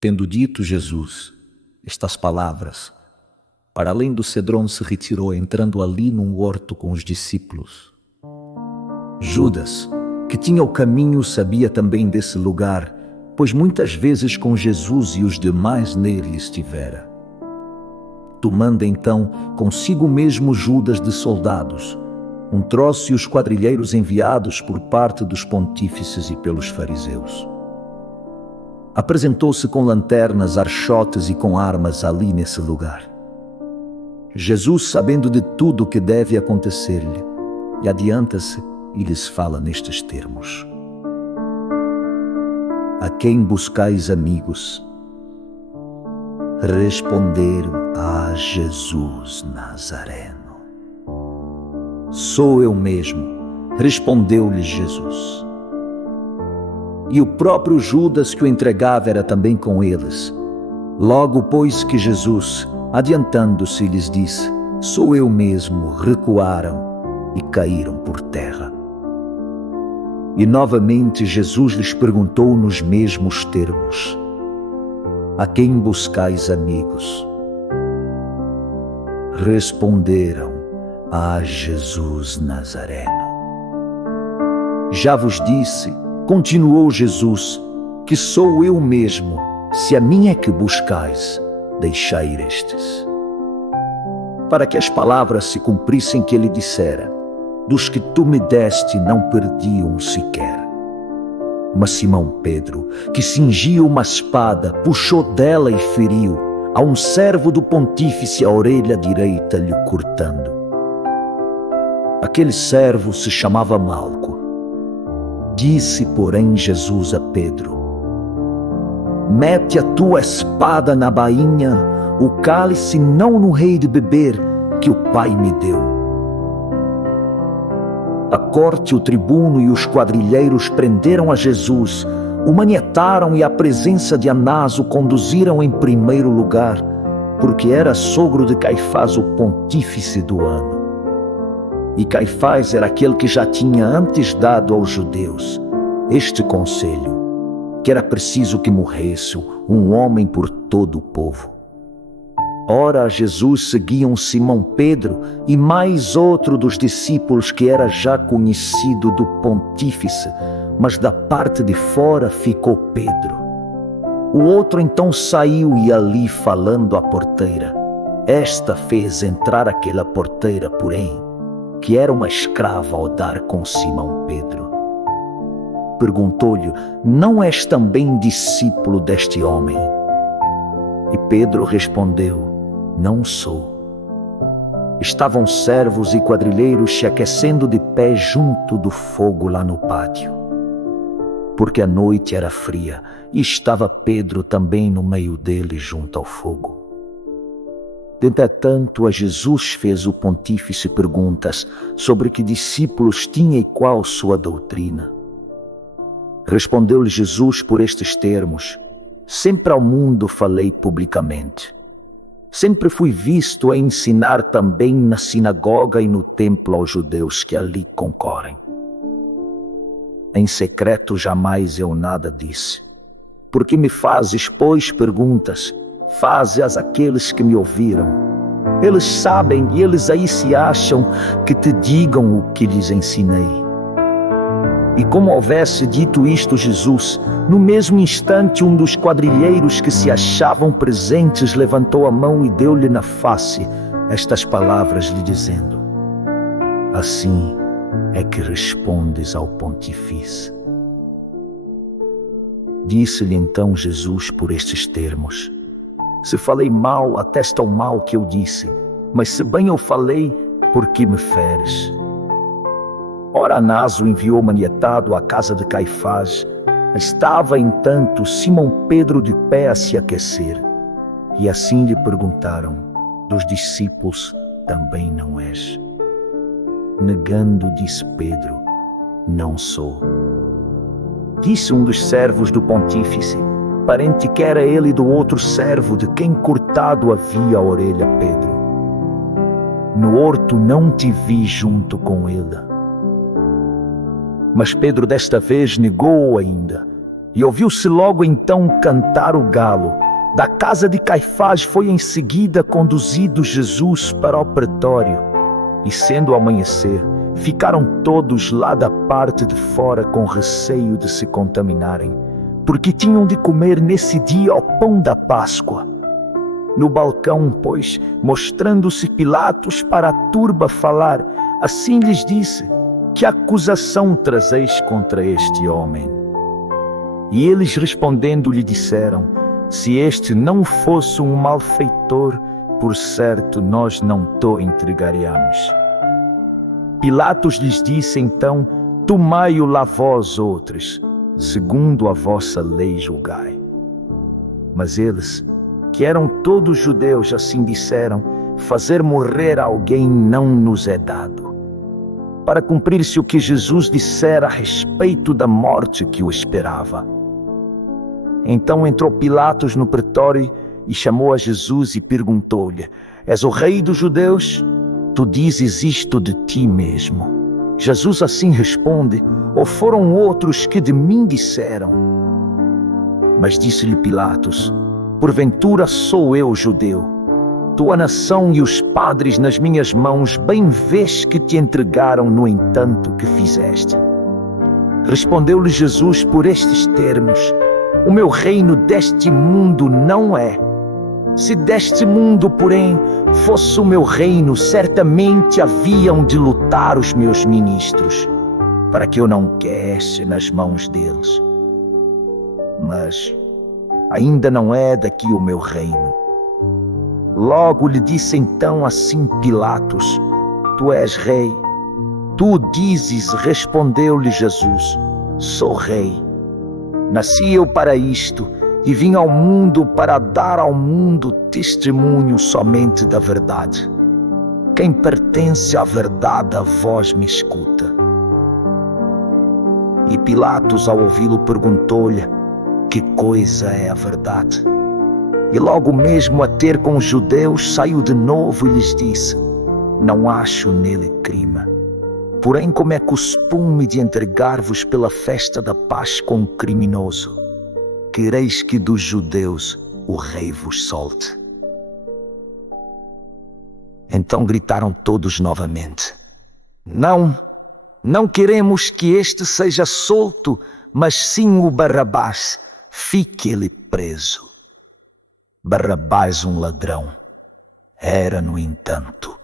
Tendo dito Jesus estas palavras, para além do cedrão se retirou, entrando ali num horto com os discípulos. Judas, que tinha o caminho, sabia também desse lugar, pois muitas vezes com Jesus e os demais nele estivera. Tomando então consigo mesmo Judas de soldados, um troço e os quadrilheiros enviados por parte dos pontífices e pelos fariseus. Apresentou-se com lanternas, archotes e com armas ali nesse lugar. Jesus, sabendo de tudo o que deve acontecer-lhe, e adianta-se e lhes fala nestes termos: A quem buscais amigos? Responderam a Jesus Nazareno. Sou eu mesmo, respondeu-lhes Jesus. E o próprio Judas que o entregava era também com eles. Logo, pois que Jesus, adiantando-se, lhes disse: Sou eu mesmo, recuaram e caíram por terra. E novamente Jesus lhes perguntou nos mesmos termos: A quem buscais amigos? Responderam a Jesus Nazareno. Já vos disse, continuou Jesus, que sou eu mesmo. Se a mim é que buscais, deixai estes. Para que as palavras se cumprissem que ele dissera: Dos que tu me deste não perdi um sequer. Mas Simão Pedro, que cingia uma espada, puxou dela e feriu a um servo do pontífice a orelha direita, lhe cortando. Aquele servo se chamava Malco. Disse, porém, Jesus a Pedro: Mete a tua espada na bainha, o cálice não no rei de beber, que o Pai me deu. A corte, o tribuno e os quadrilheiros prenderam a Jesus, o manietaram e à presença de Anás o conduziram em primeiro lugar, porque era sogro de Caifás, o pontífice do ano. E Caifás era aquele que já tinha antes dado aos judeus este conselho, que era preciso que morresse um homem por todo o povo. Ora, a Jesus seguiam Simão Pedro e mais outro dos discípulos que era já conhecido do pontífice, mas da parte de fora ficou Pedro. O outro então saiu e ali falando à porteira. Esta fez entrar aquela porteira, porém, que era uma escrava, ao dar com Simão Pedro. Perguntou-lhe: Não és também discípulo deste homem? E Pedro respondeu: Não sou. Estavam servos e quadrilheiros se aquecendo de pé junto do fogo lá no pátio, porque a noite era fria e estava Pedro também no meio dele junto ao fogo. Entretanto, a Jesus fez o pontífice perguntas sobre que discípulos tinha e qual sua doutrina. Respondeu-lhe Jesus por estes termos: Sempre ao mundo falei publicamente. Sempre fui visto a ensinar também na sinagoga e no templo aos judeus que ali concorrem. Em secreto jamais eu nada disse. Porque me fazes, pois, perguntas? Faze-as àqueles que me ouviram. Eles sabem e eles aí se acham que te digam o que lhes ensinei. E como houvesse dito isto Jesus, no mesmo instante um dos quadrilheiros que se achavam presentes levantou a mão e deu-lhe na face estas palavras, lhe dizendo: Assim é que respondes ao pontífice. Disse-lhe então Jesus por estes termos: Se falei mal, atesta o mal que eu disse, mas se bem eu falei, por que me feres? Ora, Anás o enviou manietado à casa de Caifás. Estava, entanto, Simão Pedro de pé a se aquecer. E assim lhe perguntaram: Dos discípulos também não és? Negando, disse Pedro: Não sou. Disse um dos servos do pontífice, parente que era ele do outro servo de quem cortado havia a orelha Pedro: No horto não te vi junto com ele. Mas Pedro desta vez negou ainda, E ouviu-se logo então cantar o galo. Da casa de Caifás foi em seguida conduzido Jesus para o pretório. E sendo amanhecer, ficaram todos lá da parte de fora com receio de se contaminarem, porque tinham de comer nesse dia o pão da Páscoa. No balcão, pois, mostrando-se Pilatos para a turba falar, assim lhes disse: que acusação trazeis contra este homem? E eles respondendo lhe disseram: se este não fosse um malfeitor, por certo nós não te entregaríamos. Pilatos lhes disse então: tomai-o lá vós outros, segundo a vossa lei julgai. Mas eles, que eram todos judeus, assim disseram: fazer morrer alguém não nos é dado, para cumprir-se o que Jesus dissera a respeito da morte que o esperava. Então entrou Pilatos no pretório e chamou a Jesus e perguntou-lhe: és o rei dos judeus? Tu dizes isto de ti mesmo. Jesus assim responde: ou foram outros que de mim disseram? Mas disse-lhe Pilatos: porventura sou eu judeu? Tua nação e os padres nas minhas mãos bem vês que te entregaram, no entanto, que fizeste. Respondeu-lhe Jesus por estes termos: o meu reino deste mundo não é. Se deste mundo, porém, fosse o meu reino, certamente haviam de lutar os meus ministros, para que eu não caísse nas mãos deles. Mas ainda não é daqui o meu reino. Logo lhe disse então assim Pilatos: tu és rei? Tu dizes, respondeu-lhe Jesus: sou rei. Nasci eu para isto, e vim ao mundo para dar ao mundo testemunho somente da verdade. Quem pertence à verdade, a voz me escuta. E Pilatos, ao ouvi-lo, perguntou-lhe: que coisa é a verdade? E logo mesmo a ter com os judeus, saiu de novo e lhes disse: não acho nele crime. Porém, como é costume de entregar-vos pela festa da Páscoa um criminoso, quereis que dos judeus o rei vos solte? Então gritaram todos novamente: não, não queremos que este seja solto, mas sim o Barrabás, fique ele preso. Barrabás, um ladrão, era, no entanto,